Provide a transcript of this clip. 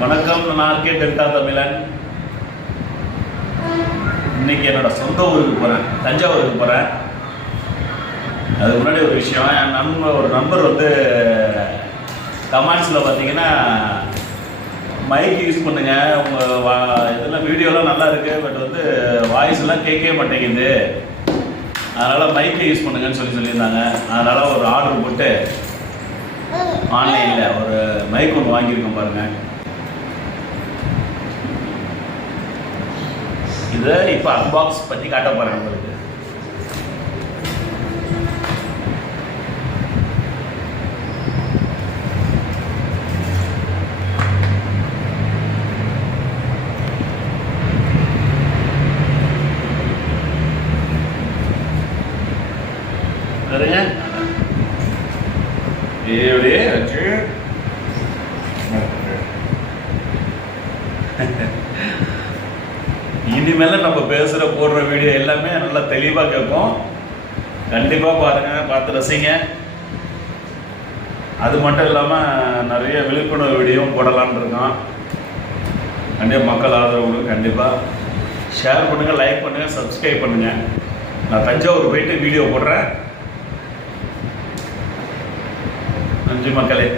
வணக்கம், நான் RK delta தமிழன். இன்னைக்கு என்னோட சொந்த ஊருக்கு போகிறேன், தஞ்சாவூருக்கு போகிறேன். அதுக்கு முன்னாடி ஒரு விஷயம், என் ஒரு நண்பர் வந்து கமெண்ட்ஸில் பார்த்தீங்கன்னா மைக் யூஸ் பண்ணுங்க, உங்கள் இதெல்லாம் வீடியோலாம் நல்லா இருக்குது, பட் வந்து வாய்ஸ்லாம் கேட்கவே மாட்டேங்குது, அதனால் மைக்கை யூஸ் பண்ணுங்கன்னு சொல்லியிருந்தாங்க. அதனால் ஒரு ஆர்டர் போட்டு ஆன்லைனில் ஒரு மைக் ஒன்று வாங்கியிருக்கோம் பாருங்கள். இதை இப்போ அன்பாக்ஸ் பண்ணி காட்ட போகிறேன் உங்களுக்கு. இப்படியே வச்சு இனிமேல நம்ம பேசுகிற போடுற வீடியோ எல்லாமே நல்லா தெளிவாக கேட்போம். கண்டிப்பாக பாருங்கள், பார்த்து ரசிங்க. அது மட்டும் இல்லாமல் நிறைய விழிப்புணர்வு வீடியோவும் போடலான்னு இருக்கோம். கண்டிப்பாக மக்கள் ஆதரவு கண்டிப்பாக ஷேர் பண்ணுங்கள், லைக் பண்ணுங்கள், சப்ஸ்கிரைப் பண்ணுங்கள். நான் தஞ்சாவூர் போயிட்டு வீடியோ போடுறேன். நன்றி மக்களே.